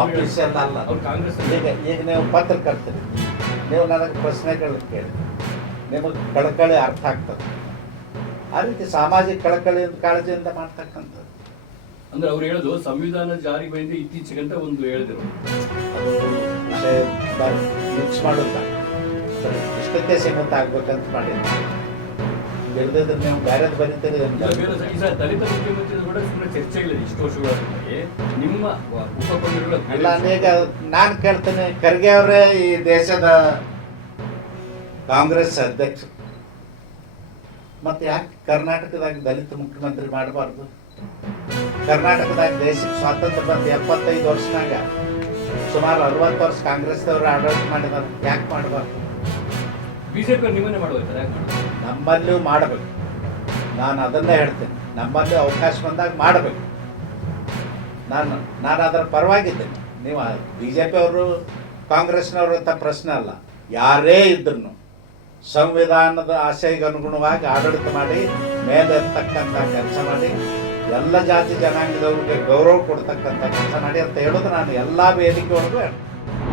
Official ಅಲ್ಲ. ಈಗ ನೀವು ಪತ್ರಕರ್ತರಿ, ನೀವು ನನಗೆ ಪ್ರಶ್ನೆಗಳು ಕೇಳಿ ನಿಮಗೆ ಕಳಕಳಿ ಅರ್ಥ ಆಗ್ತದೆ. ಆ ರೀತಿ ಸಾಮಾಜಿಕ ಕಳಕಳಿಯಿಂದ ಕಾಳಜಿಯಿಂದ ಮಾಡ್ತಕ್ಕಂಥದ್ದು. ಅಂದ್ರೆ ಅವ್ರು ಹೇಳೋದು ಸಂವಿಧಾನ ಜಾರಿ ಬಂದ ಇತ್ತೀಚೆಗಂತ ಒಂದು ಹೇಳಿದ್ರು, ಅದು ವಿಷಯ ಮಿಕ್ಸ್ ಮಾಡೋದ ಇಷ್ಟಕ್ಕೆ ಸೀಮಿತ ಆಗ್ಬೇಕಂತ ಮಾಡಿದ್ವಿ. ಇಲ್ಲದಿದ್ರೆ ನೀವು ಬೇರೆದು ಬರೀತೀರಿ. ದಲಿತ ಮುಖ್ಯಮಂತ್ರಿ ಕೂಡ ಸುಮ್ಮನೆ ಚರ್ಚೆಗಳಿದೆ ಇಷ್ಟು ವರ್ಷಗಳ ನಿಮ್ಮ ಉಪಕರಣಗಳು. ಅಲ್ಲ, ಈಗ ನಾನು ಕೇಳ್ತೇನೆ, ಖರ್ಗೆ ಅವರೇ ಈ ದೇಶದ ಕಾಂಗ್ರೆಸ್ ಅಧ್ಯಕ್ಷ, ಮತ್ತೆ ಯಾಕೆ ಕರ್ನಾಟಕದಾಗ ದಲಿತ ಮುಖ್ಯಮಂತ್ರಿ ಮಾಡಬಾರ್ದು? ಕರ್ನಾಟಕದಾಗ ದೇಶಕ್ಕೆ ಸ್ವಾತಂತ್ರ್ಯ ಬಂದು 75 ವರ್ಷನಾಗ ಸುಮಾರು 60 ವರ್ಷ ಕಾಂಗ್ರೆಸ್ದವರು ಆಡಳಿತ ಮಾಡಿದಾರೆ, ಯಾಕೆ ಮಾಡಬಾರ್ದು? ಬಿಜೆಪಿ ನಿಮ್ಮನ್ನೇ ಮಾಡುವ ನಮ್ಮಲ್ಲಿಯೂ ಮಾಡಬೇಕು. ನಾನು ಅದನ್ನೇ ಹೇಳ್ತೇನೆ, ನಮ್ಮಲ್ಲಿ ಅವಕಾಶ ಬಂದಾಗ ಮಾಡಬೇಕು. ನಾನು ಅದರ ಪರವಾಗಿದ್ದೇನೆ. ನೀವು BJP ಅವರು ಕಾಂಗ್ರೆಸ್ನವರು ಅಂತ ಪ್ರಶ್ನೆ ಅಲ್ಲ. ಯಾರೇ ಇದ್ರು ಸಂವಿಧಾನದ ಆಶಯಕ್ಕೆ ಅನುಗುಣವಾಗಿ ಆಡಳಿತ ಮಾಡಿ ಮೇಲೆ ಎತ್ತಕ್ಕಂಥ ಕೆಲಸ ಮಾಡಿ ಎಲ್ಲ ಜಾತಿ ಜನಾಂಗದವ್ರಿಗೆ ಗೌರವ ಕೊಡ್ತಕ್ಕಂಥ ಕೆಲಸ ಮಾಡಿ ಅಂತ ಹೇಳೋದು ನಾನು ಎಲ್ಲ ವೇದಿಕೆವರೆಗೂ